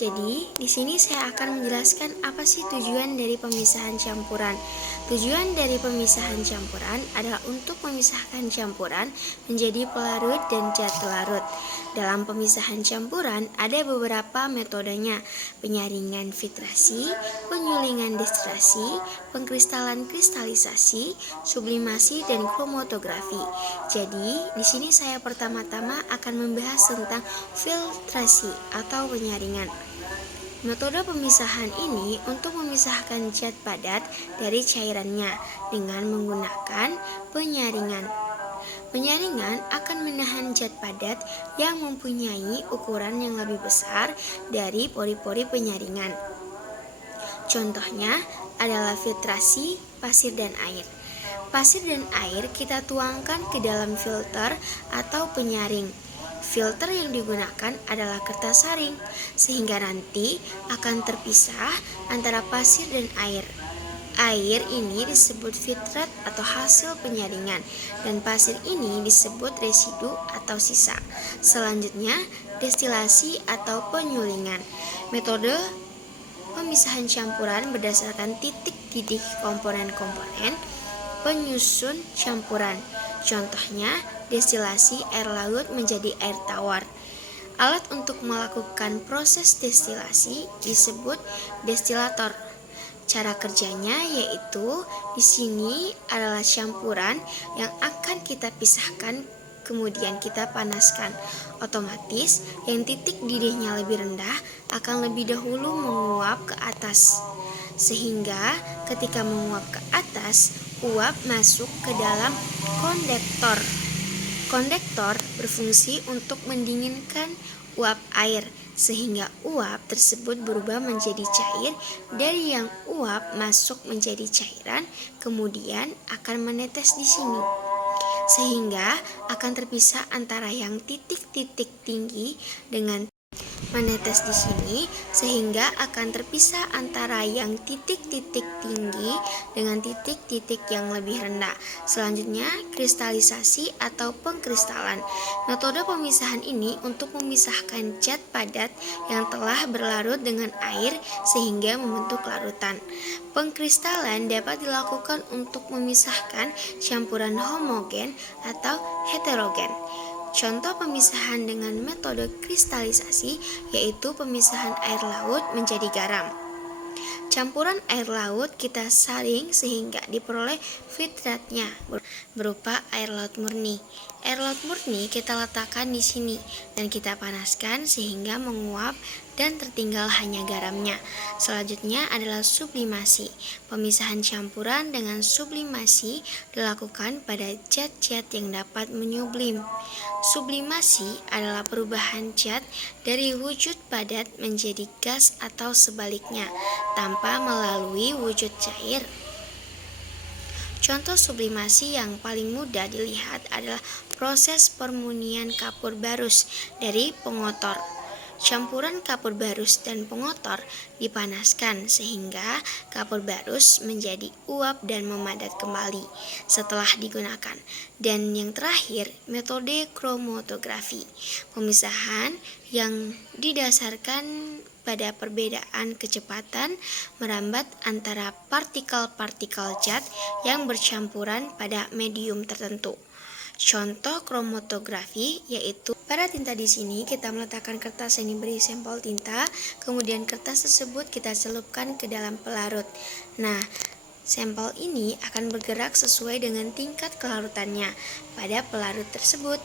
Jadi, di sini saya akan menjelaskan apa sih tujuan dari pemisahan campuran. Tujuan dari pemisahan campuran adalah untuk memisahkan campuran menjadi pelarut dan zat pelarut. Dalam pemisahan campuran ada beberapa metodenya: penyaringan filtrasi, penyulingan destilasi, pengkristalan kristalisasi, sublimasi, dan kromatografi. Jadi, di sini saya pertama-tama akan membahas tentang filtrasi atau penyaringan. Metode pemisahan ini untuk memisahkan zat padat dari cairannya dengan menggunakan penyaringan. Penyaringan akan menahan zat padat yang mempunyai ukuran yang lebih besar dari pori-pori penyaringan. Contohnya adalah filtrasi pasir dan air. Pasir dan air kita tuangkan ke dalam filter atau penyaring. Filter yang digunakan adalah kertas saring, sehingga nanti akan terpisah antara pasir dan air. Air ini disebut filtrat atau hasil penyaringan, dan pasir ini disebut residu atau sisa. Selanjutnya, destilasi atau penyulingan. Metode pemisahan campuran berdasarkan titik-titik komponen-komponen penyusun campuran. Contohnya, destilasi air laut menjadi air tawar. Alat untuk melakukan proses destilasi disebut destilator. Cara kerjanya yaitu di sini adalah campuran yang akan kita pisahkan kemudian kita panaskan. Otomatis yang titik didihnya lebih rendah akan lebih dahulu menguap ke atas. Sehingga ketika menguap ke atas, uap masuk ke dalam kondektor. Kondektor berfungsi untuk mendinginkan uap air sehingga uap tersebut berubah menjadi cair. Dari yang uap masuk menjadi cairan, kemudian akan menetes di sini. Sehingga akan terpisah antara yang titik-titik tinggi dengan menetes di sini, sehingga akan terpisah antara yang titik-titik tinggi dengan titik-titik yang lebih rendah. Selanjutnya, kristalisasi atau pengkristalan. Metode pemisahan ini untuk memisahkan zat padat yang telah berlarut dengan air sehingga membentuk larutan. Pengkristalan dapat dilakukan untuk memisahkan campuran homogen atau heterogen. Contoh pemisahan dengan metode kristalisasi yaitu pemisahan air laut menjadi garam. Campuran air laut kita saring sehingga diperoleh filtratnya berupa air laut murni. Air laut murni kita letakkan di sini dan kita panaskan sehingga menguap dan tertinggal hanya garamnya. Selanjutnya adalah sublimasi. Pemisahan campuran dengan sublimasi dilakukan pada zat-zat yang dapat menyublim. Sublimasi adalah perubahan zat dari wujud padat menjadi gas atau sebaliknya tanpa melalui wujud cair. Contoh sublimasi yang paling mudah dilihat adalah proses permunian kapur barus dari pengotor. Campuran kapur barus dan pengotor dipanaskan sehingga kapur barus menjadi uap dan memadat kembali setelah digunakan. Dan yang terakhir, metode kromatografi. Pemisahan yang didasarkan pada perbedaan kecepatan merambat antara partikel-partikel zat yang bercampuran pada medium tertentu. Contoh kromatografi yaitu pada tinta di sini kita meletakkan kertas yang diberi sampel tinta, kemudian kertas tersebut kita celupkan ke dalam pelarut. Nah, sampel ini akan bergerak sesuai dengan tingkat kelarutannya pada pelarut tersebut.